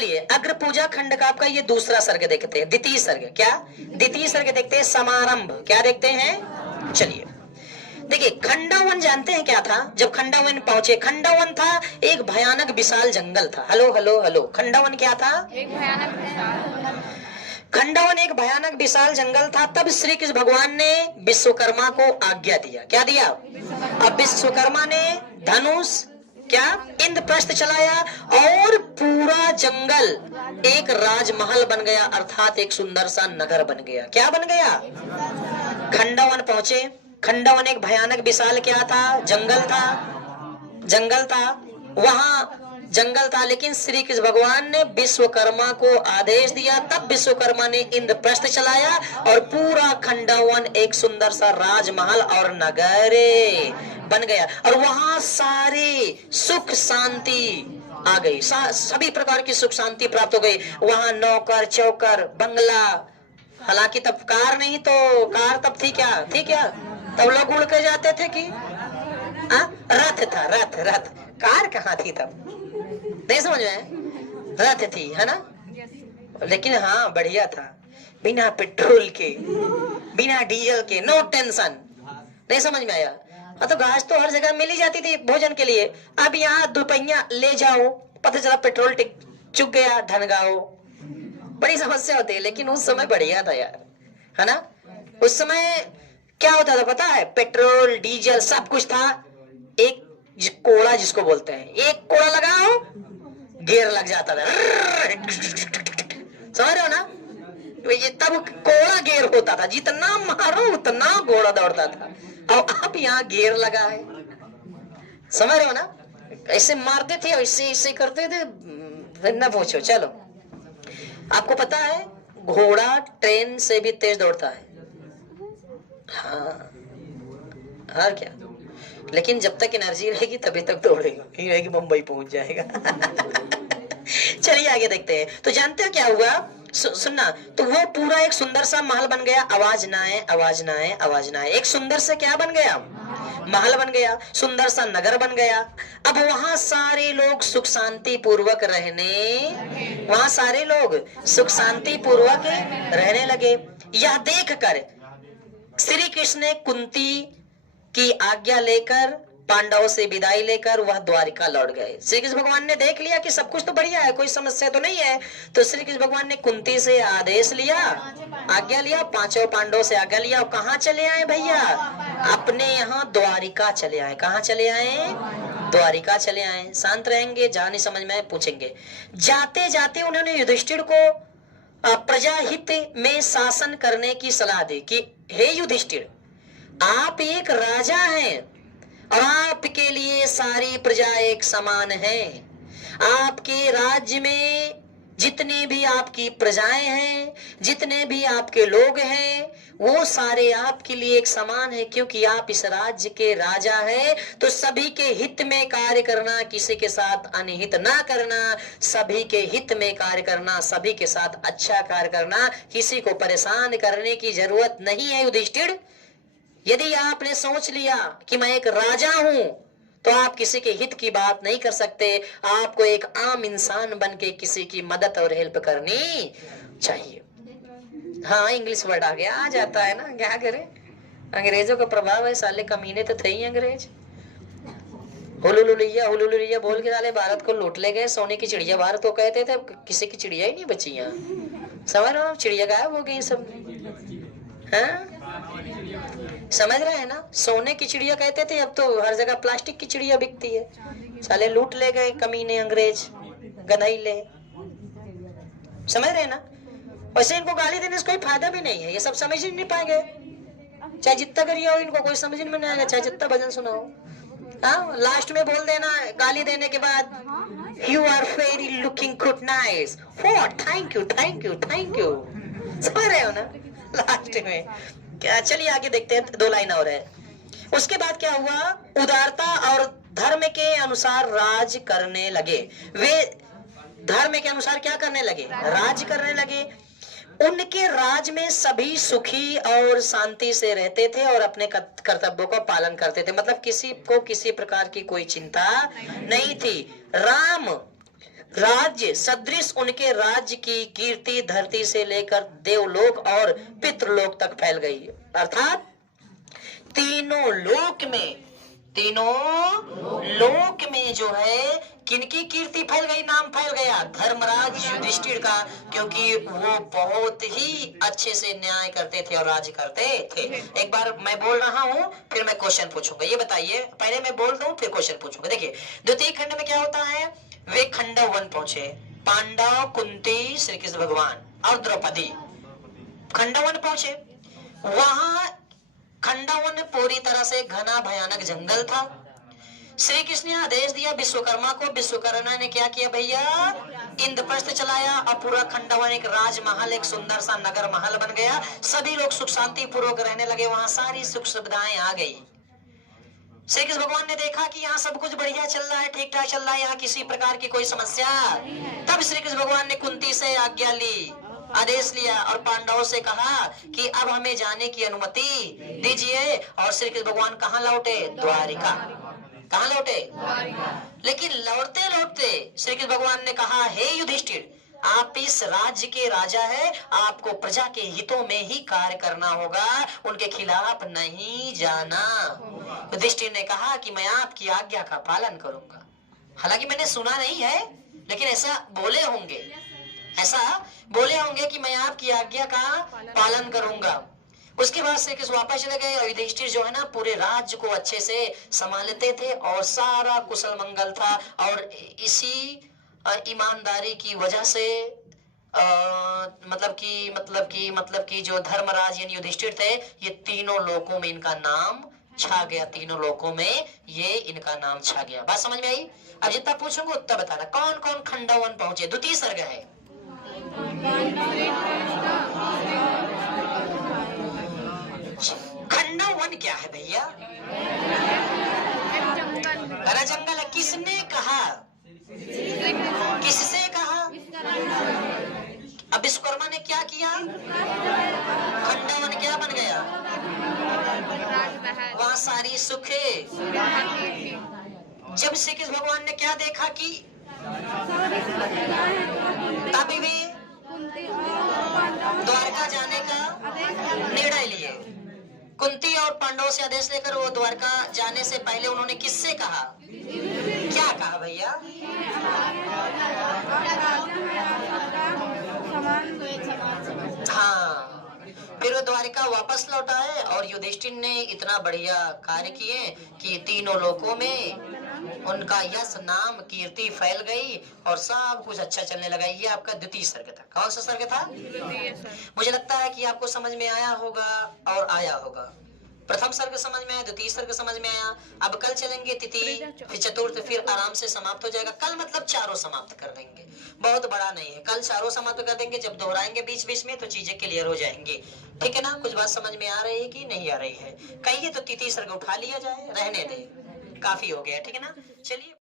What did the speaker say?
चलिए अग्र पूजा खंड का आपका ये दूसरा सर्ग देखते हैं, द्वितीय सर्ग। क्या द्वितीय सर्ग देखते हैं? समारंभ। क्या देखते हैं? चलिए देखिए, खंडावन जानते हैं क्या था? जब खंडावन पहुंचे, खंडावन था एक भयानक विशाल जंगल था। हेलो हेलो हेलो, खंडावन क्या था? एक भयानक खंडावन एक भयानक विशाल जंगल था। तब श्री कृष्ण भगवान ने विश्वकर्मा को आज्ञा दिया। क्या दिया? अब विश्वकर्मा ने धनुष क्या इंद्रप्रस्थ चलाया और पूरा जंगल एक राजमहल बन गया, अर्थात एक सुंदर सा नगर बन गया। क्या बन गया? खंडावन पहुंचे। खंडावन एक भयानक विशाल क्या था? जंगल था। जंगल था, वहां जंगल था, लेकिन श्री कृष्ण भगवान ने विश्वकर्मा को आदेश दिया। तब विश्वकर्मा ने इंद्रप्रस्थ चलाया और पूरा खंडावन एक सुंदर सा राजमहल और नगर बन गया। और वहां सारे सुख शांति आ गई, सभी प्रकार की सुख शांति प्राप्त हो गई। वहां नौकर चौकर बंगला, हालांकि तब कार नहीं, तो कार तब थी क्या? थी क्या? तब लोग उड़ के जाते थे कि रथ था, रथ रथ। कार कहाँ थी तब? नहीं समझ में? रथ थी, है ना? लेकिन हाँ बढ़िया था, बिना पेट्रोल के, बिना डीजल के, नो टेंशन। नहीं समझ में आया? तो घास तो हर जगह मिल ही जाती थी भोजन के लिए। अब यहाँ दोपहिया ले जाओ, पता चला पेट्रोल चुक गया, ढनगाओ, बड़ी समस्या होती है। लेकिन उस समय बढ़िया था यार, है ना? उस समय क्या होता था पता है? पेट्रोल डीजल सब कुछ था। एक कोड़ा जिसको बोलते हैं, एक कोड़ा लगाओ गियर लग जाता था, समझ रहे हो ना? तो ये तब कोड़ा गियर होता था, जितना मारो उतना घोड़ा दौड़ता था। और अब यहाँ गियर लगा है, समझ रहे हो ना? ऐसे मारते थे, ऐसे ऐसे करते थे, न पूछो। चलो, आपको पता है घोड़ा ट्रेन से भी तेज दौड़ता है। हाँ, और क्या? लेकिन जब तक एनर्जी रहेगी तभी तक दौड़ेगा, नहीं रहेगी मुंबई पहुंच जाएगा। चलिए आगे देखते हैं। तो जानते हो क्या हुआ? सुनना, तो वो पूरा एक सुंदर सा महल बन गया। आवाज ना आए, आवाज ना आए, आवाज ना आए। एक सुंदर सा क्या बन गया? महल बन गया, सुंदर सा नगर बन गया। अब वहां सारे लोग सुख शांति पूर्वक रहने, वहां सारे लोग सुख शांति पूर्वक रहने लगे। यह देखकर श्री कृष्ण ने कुंती की आज्ञा लेकर, पांडवों से विदाई लेकर वह द्वारिका लौट गए। श्री कृष्ण भगवान ने देख लिया कि सब कुछ तो बढ़िया है, कोई समस्या तो नहीं है। तो श्री कृष्ण भगवान ने कुंती से आदेश लिया, आज्ञा लिया, पांचों पांडवों से आज्ञा लिया। और कहाँ चले आए भैया? अपने यहाँ द्वारिका चले आए। कहाँ चले आए? द्वारिका चले आए। शांत रहेंगे, जहाँ नहीं समझ में पूछेंगे। जाते जाते उन्होंने युधिष्ठिर को प्रजाहित में शासन करने की सलाह दी कि हे युधिष्ठिर, आप एक राजा हैं और आपके लिए सारी प्रजा एक समान है। आपके राज्य में जितने भी आपकी प्रजाएं हैं, जितने भी आपके लोग हैं, वो सारे आपके लिए एक समान है। क्योंकि आप इस राज्य के राजा हैं, तो सभी के हित में कार्य करना, किसी के साथ अनहित ना करना, सभी के हित में कार्य करना, सभी के साथ अच्छा कार्य करना, किसी को परेशान करने की जरूरत नहीं है युधिष्ठिर। यदि आपने सोच लिया कि मैं एक राजा हूं, तो आप किसी के हित की बात नहीं कर सकते। आपको एक आम इंसान बन के किसी की मदद और हेल्प करनी चाहिए। हाँ, इंग्लिश वर्ड आ गया, आ जाता है ना, क्या करें? अंग्रेजों का प्रभाव है, साले कमीने तो थे ही अंग्रेज। हुलुलुलिया बोल के साले भारत को लूट ले गए। सोने की चिड़िया भारत को कहते थे, किसी की चिड़िया ही नहीं बची यहाँ। समझ रहे हो? चिड़िया गायब हो गई सब। हाँ, समझ रहे हैं ना? सोने की चिड़िया कहते थे, अब तो हर जगह प्लास्टिक की चिड़िया बिकती है। साले लूट ले गए कमीने अंग्रेज, गधैले। समझ रहे हैं ना? वैसे इनको गाली देने से कोई फायदा भी नहीं है, ये सब समझ ही नहीं पाएंगे। चाहे जितना करिए हो, इनको कोई समझ में नहीं आएगा, चाहे जितना भजन सुनाओ। हाँ, लास्ट में बोल देना गाली देने के बाद, you are very looking good nice, what, thank you thank you thank you. समझ रहे हो ना? लास्ट में क्या? चलिए आगे देखते हैं, 2 लाइन और है। उसके बाद क्या हुआ? उदारता और धर्म के अनुसार राज करने लगे। वे धर्म के अनुसार क्या करने लगे? राज करने लगे। उनके राज में सभी सुखी और शांति से रहते थे और अपने कर्तव्यों का पालन करते थे। मतलब किसी को किसी प्रकार की कोई चिंता नहीं थी। राम राज्य सदृश उनके राज्य की कीर्ति धरती से लेकर देवलोक और पितृलोक तक फैल गई। अर्थात तीनों लोक में जो है किनकी कीर्ति फैल गई, नाम फैल गया, धर्मराज युधिष्ठिर का, क्योंकि वो बहुत ही अच्छे से न्याय करते थे और राज्य करते थे। एक बार मैं बोल रहा हूँ, फिर मैं क्वेश्चन पूछूंगा। ये बताइए, पहले मैं बोल दूं फिर क्वेश्चन पूछूंगा। देखिए द्वितीय खंड में क्या होता है, वे खंडव वन पहुंचे, पांडव, कुंती, श्री कृष्ण भगवान और द्रौपदी खंडव वन पहुंचे। वहां खंडव वन पूरी तरह से घना भयानक जंगल था। श्री कृष्ण ने आदेश दिया विश्वकर्मा को, विश्वकर्मा ने क्या किया भैया, इंद्रप्रस्थ चलाया और पूरा खंडवन एक राजमहल, एक सुंदर सा नगर महल बन गया। सभी लोग सुख शांति पूर्वक रहने लगे, वहां सारी सुख सुविधाएं आ गई। श्री कृष्ण भगवान ने देखा कि यहाँ सब कुछ बढ़िया चल रहा है, ठीक ठाक चल रहा है, यहाँ किसी प्रकार की कोई समस्या। तब श्री कृष्ण भगवान ने कुंती से आज्ञा ली, आदेश लिया और पांडवों से कहा कि अब हमें जाने की अनुमति दीजिए। और श्री कृष्ण भगवान कहाँ लौटे, द्वारिका। कहाँ लौटे, लेकिन लौटते लौटते श्री कृष्ण भगवान ने कहा, हे युधिष्ठिर, आप इस राज्य के राजा है, आपको प्रजा के हितों में ही कार्य करना होगा, उनके खिलाफ नहीं जाना। युधिष्ठिर ने कहा कि मैं आपकी आज्ञा का पालन करूंगा। हालांकि मैंने सुना नहीं है, लेकिन ऐसा बोले होंगे कि मैं आपकी आज्ञा का पालन करूंगा। उसके बाद श्री कृष्ण वापस चले गए और युधिष्ठिर जो है ना पूरे राज्य को अच्छे से संभालते थे और सारा कुशल मंगल था। और इसी ईमानदारी की वजह से मतलब कि जो धर्मराज यानी युधिष्ठिर थे, ये तीनों लोकों में इनका नाम छा गया, तीनों लोकों में ये इनका नाम छा गया। बात समझ में आई? अब जितना पूछूंगा उतना बताना। कौन कौन खंडवन पहुंचे? द्वितीय सर्ग है। खंडवन क्या है भैया? घना जंगल है। किसने कहा, किससे कहा? अब विश्वकर्मा ने क्या किया, खंडवन क्या बन गया, वहां सारी सुख। जब श्री कृष्ण भगवान ने क्या देखा कि तभी भी द्वारका जाने का निर्णय लिए। कुंती और पांडवों से आदेश लेकर वो द्वारका जाने से पहले उन्होंने किससे कहा, क्या कहा भैया? हाँ, फिर वो द्वारिका वापस लौटा है और युधिष्ठिर ने इतना बढ़िया कार्य किए कि तीनों लोकों में उनका यश नाम कीर्ति फैल गई और सब कुछ अच्छा चलने लगा। ये आपका द्वितीय सर्ग था। कौन सा सर्ग था? मुझे लगता है कि आपको समझ में आया होगा और आया होगा। प्रथम सर्ग समझ में आया, द्वितीय सर्ग समझ में आया। अब कल चलेंगे तृतीय, फिर चतुर्थ, फिर आराम से समाप्त हो जाएगा। कल मतलब चारों समाप्त कर देंगे, बहुत बड़ा नहीं है। कल चारों समाप्त कर देंगे, जब दोहराएंगे बीच बीच में तो चीजें क्लियर हो जाएंगी। ठीक है ना? कुछ बात समझ में आ रही है कि नहीं आ रही है? कहिए तो तृतीय सर्ग उठा लिया जाए, रहने दे, काफी हो गया। ठीक है ना? चलिए।